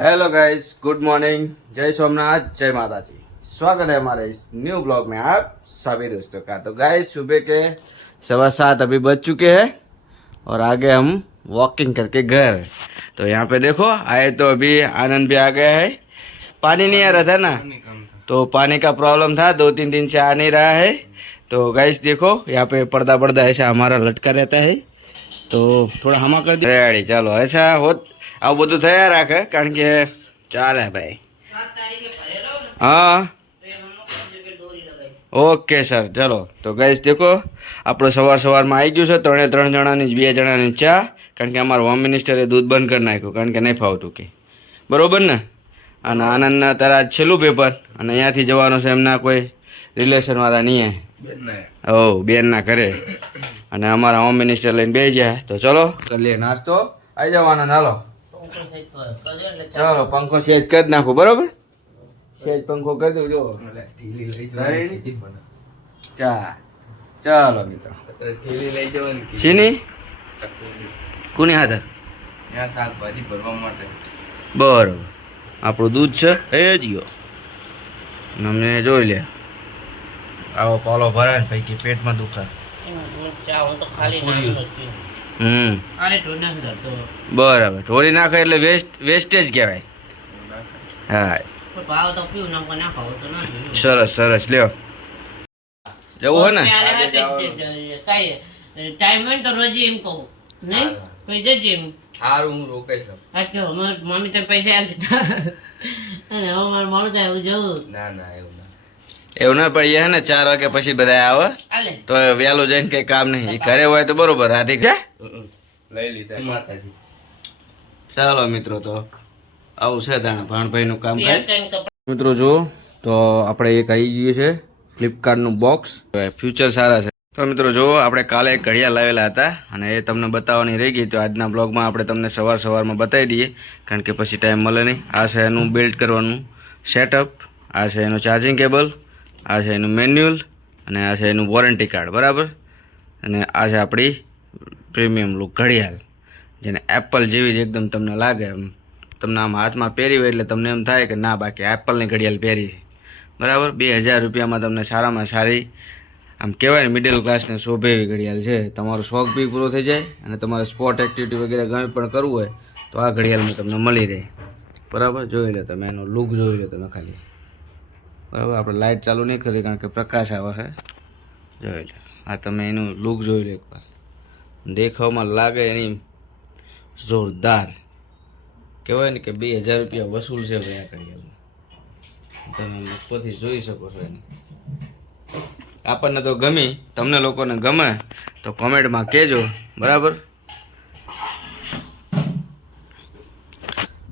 Hello guys good morning जय सोमनाथ जय माता जी स्वागत है हमारे इस न्यू ब्लॉग में आप सभी दोस्तों का। तो गाइस सुबह के सवा सात अभी बज चुके हैं और आगे हम वॉकिंग करके घर तो यहाँ पे देखो आए तो अभी आनंद भी आ गया है। पानी नहीं आ रहा था ना? तो पानी का प्रॉब्लम था दो तीन दिन से आ नहीं रहा है। तो गाइस देखो यहाँ पे पर्दा पर्दा ऐसा हमारा लटका रहता है। તો થોડા હમા કરી રેડી ચાલો. અચ્છા હોત, આવું બધું થયા રાખે, કારણ કે ચાલે ભાઈ. હા. Okay, sir. ચલો. તો ગઈશ દેખો, આપણો સવાર સવારમાં આવી ગયું છે, ત્રણે ત્રણ જણાની બે જણાની ચા, કારણ કે અમારા હોમ મિનિસ્ટરે દૂધ બંધ કરી નાખ્યું, કારણ કે નહીં ફાવતું કે. બરાબર ને? અને આનંદના તારા છેલ્લું પેપર અને અહીંયાથી જવાનું છે એમના કોઈ રિલેશનવાળા નહીં હો બેનના ઘરે. અને અમારા હોમ મિનિસ્ટર લઈને બે જાય તો ચલો. કરીએ નાસ્તો? આવી જવાના હાલો. ચલો. પંખો સેજ કરી નાખો બરોબર? સેજ પંખો કરી દઉં જો ચા ચાલો. મિત્રો. શીની? કોની હાથે? શાકભાજી ભરવા માટે. બરોબર. આપણું દૂધ છે. એ જ ગયો. અમને જોઈ લે. આવો પાલો ભરાય ને પૈકી પેટમાં દુખા. હું તો. હમ તો? બરાબર. ઢોળી નાખે એટલે વેસ્ટ વેસ્ટેજ કહેવાય. હા. તો તો. સરસ સરસ. લ્યો. જવું હોય ને? ત્યારે હાથે જ તે- કાંઈ ટાઈમ હોય તો રોજ એમ કહું. નહીં? કોઈ જજે એમ. સારું હું રોકાઈ શકું આજ કે અમાર મમ્મી તો પૈસા આપી દીધા અને હવે મારું મોડું થાય એવું જવું. ના ના એવું એવું ના પણ એ હે ને ચાર વાગે પછી બધા આવે. તો વહેલું જઈને કઈ કામ નહીં. ઘરે હોય તો બરોબર છે લઈ લીધા માતાજી. ચાલો મિત્રો તો આવું છે તાણે ભાણભાઈ નું કામ મિત્રો જુઓ તો આપણે એક આવી ગયું છે ફ્લિપકાર્ટનું બોક્સ ફ્યુચર સારા છે. તો મિત્રો જુઓ આપણે કાલે એક ઘડિયાળ લાવેલા હતા અને એ તમને બતાવવાની રહી ગઈ તો આજના બ્લોગમાં આપણે તમને સવાર સવારમાં બતાવી દઈએ કારણ કે પછી ટાઈમ મળે નહીં. આ છે એનું બિલ્ડ કરવાનું સેટઅપ આ છે એનું ચાર્જિંગ કેબલ આ છે એનું મેન્યુઅલ અને આ છે એનું વોરંટી કાર્ડ, બરાબર? અને આ છે આપણી પ્રીમિયમ લુક ઘડિયાળ, જેને એપલ જેવી જ એકદમ તમને લાગે એમ. તમને આમ હાથમાં પહેરી હોય એટલે તમને એમ થાય કે ના, બાકી એપલની ઘડિયાળ પહેરી છે. બરાબર? બે હજાર રૂપિયામાં તમને સારામાં સારી, આમ કહેવાય મિડલ ક્લાસને શોભે એવી ઘડિયાળ છે. તમારો શોખ બી પૂરો થઈ જાય અને તમારે સ્પોર્ટ એક્ટિવિટી વગેરે ગમે પણ કરવું હોય તો આ ઘડિયાળમાં તમને મળી રહે. બરાબર? જોઈ લો તમે એનો લુક જોઈ લો તમે ખાલી. બરાબર? આપણે લાઇટ ચાલુ નહીં કરી કારણ કે પ્રકાશ આવે છે. જોઈ લો. આ તમે એનું લુક જોઈ લો એકવાર. દેખાવમાં લાગે એની જોરદાર. કહેવાય ને કે બે હજાર રૂપિયા વસૂલ છે ભાઈ આ કરી તમે ઉપરથી જોઈ શકો છો એને. આપણને તો ગમી. તમને લોકોને ગમે તો કોમેન્ટમાં કહેજો. બરાબર?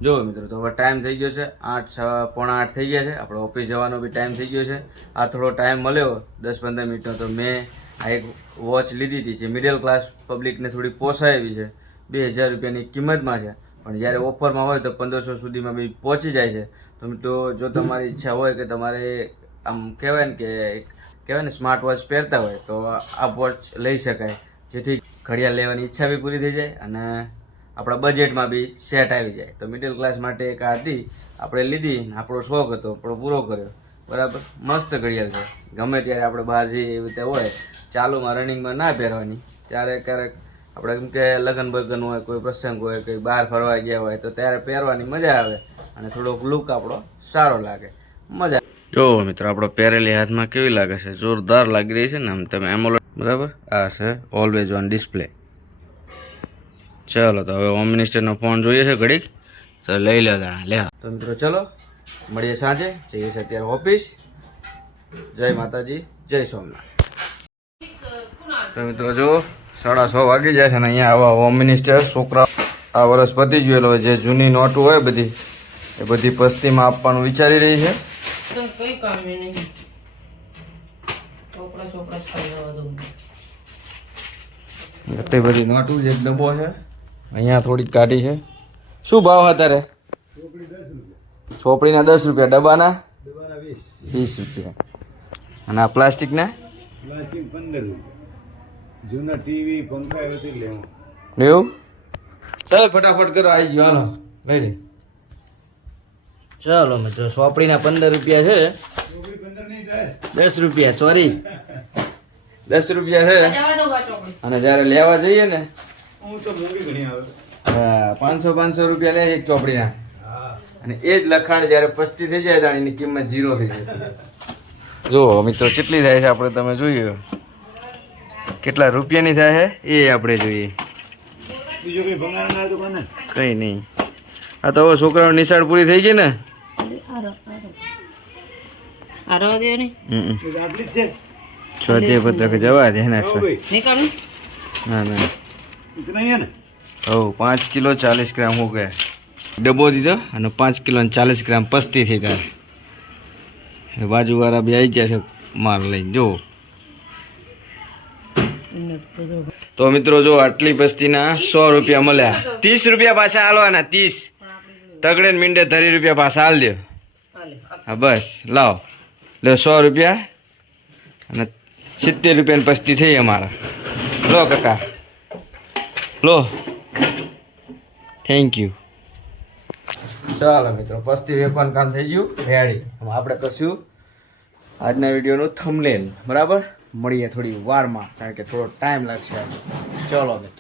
જો મિત્રો, તો હવે ટાઈમ થઈ ગયો છે. આઠ, છ, પોણા આઠ થઈ ગયા છે. આપણે ઓફિસ જવાનો બી ટાઈમ થઈ ગયો છે. આ થોડો ટાઈમ મળ્યો, દસ પંદર મિનિટનો, તો મેં આ એક વોચ લીધી હતી જે મિડલ ક્લાસ પબ્લિકને થોડી પોસાય એવી છે. બે હજાર રૂપિયાની કિંમતમાં છે. પણ જ્યારે ઓફરમાં હોય તો પંદરસો સુધીમાં બી પહોંચી જાય છે. તો મિત્રો, જો તમારી ઈચ્છા હોય કે તમારે આમ કહેવાય ને કે કહેવાય ને સ્માર્ટ વોચ પહેરતા હોય, તો આ વોચ લઈ શકાય. જેથી ઘડિયાળ લેવાની ઈચ્છા બી પૂરી થઈ જાય અને આપણા બજેટમાં બી સેટ આવી જાય. તો મિડલ ક્લાસ માટે એક આ હતી, આપણે લીધી આપણો શોખ હતો આપણો પૂરો કર્યો. બરાબર? મસ્ત ઘડિયાળ છે. ગમે ત્યારે આપણે બહાર જઈએ એવી રીતે હોય ચાલુમાં રનિંગમાં ના પહેરવાની ત્યારે ક્યારેક આપણે કેમ કે લગ્ન બગન હોય, કોઈ પ્રસંગ હોય, કંઈ બહાર ફરવા ગયા હોય, તો ત્યારે પહેરવાની મજા આવે અને થોડોક લુક આપણો સારો લાગે. મજા જો મિત્રો, આપણો પહેરેલી હાથમાં કેવી લાગે છે? જોરદાર લાગી રહી છે ને આમ તમે એમોલો બરાબર? આ છે ઓલવેઝ ઓન ડિસ્પ્લે ચલો તો હવે હોમ મિનિસ્ટરનો ફોન જોઈએ છે ઘડીક. તો લઈ લો દાણા લે તો મિત્રો ચલો. મળીએ સાંજે. જઈએ છીએ અત્યારે ઓફિસ જય માતાજી જય સોમનાથ. તો મિત્રો જો સાડા છ વાગી જાય છે ને અહીંયા આવા હોમ મિનિસ્ટર છોકરા આ વર્ષ પતી ગયેલો હોય જે જૂની નોટો હોય બધી એ બધી પસ્તીમાં આપવાનું વિચારી રહી છે. કઈ કામ નહીં. ચોપડા ચોપડા જ ખાઈ જવા દઉં. એટલી બધી નોટું જ એક ડબ્બો છે. અહીંયા થોડીક કાઢી છે. શું ભાવ અત્યારે? ચોપડીના દસ રૂપિયા ડબ્બાના? વીસ રૂપિયા. અને આ પ્લાસ્ટિકના? પ્લાસ્ટિક પંદર રૂપિયા. જૂના ટીવી પંખા એવી લેવું. એવું? ચાલો ફટાફટ કરો આવી ગયો. હાલો લઈ લે ચાલો મિત્રો ચોપડીના પંદર રૂપિયા છે. પંદર દસ રૂપિયા સોરી દસ રૂપિયા છે. જવા દો બા ચોપડી. અને જ્યારે લેવા જઈએ ને હું તો મોંઘી ઘણી આવે હા, પાંચસો પાંચસો રૂપિયા લે એક ચોપડીના. અને એ જ લખાણ જ્યારે પસ્તી થઈ જાય ત્યારે એની કિંમત ઝીરો થઈ જાય. જુઓ મિત્રો કેટલી થાય છે આપણે તમે જોઈએ કેટલા રૂપિયાની થાય છે? એ આપણે જોઈએ. બીજો કઈ ના કંઈ નહીં. આ તો હવે છોકરાઓ નિશાળ પૂરી થઈ ગઈ ને? આ રવા દે આટલી જ છે. પત્રક જવા દે ને. ના ના. ઇતના ही है ना હો પાંચ કિલો ચાલીસ ગ્રામ હો ગયા ડબ્બો દીધો અને પાંચ કિલો ને ચાલીસ ગ્રામ પસ્તી થઈ તાર એ બાજુવાળા બી આવી ગયા છે માલ લઈને જો તો મિત્રો જો આટલી પસ્તીના સો રૂપિયા મળ્યા ત્રીસ રૂપિયા પાછા હાલવાના ત્રીસ તગડે ને મીંડે ધરી રૂપિયા પાછા હાલ દો હાલે. હા બસ લાવ લે સો રૂપિયા અને સિત્તેર રૂપિયાની પસ્તી થઈ અમારા લો કાકા લો. થેન્ક યુ ચાલો મિત્રો, પસ્તી વેચવાનું કામ થઈ ગયું. રેડી આપણે કરશું આજના વિડીયોનું થંબનેલ બરાબર? મળીએ થોડી વારમાં, કારણ કે થોડો ટાઈમ લાગશે. ચલો મિત્રો.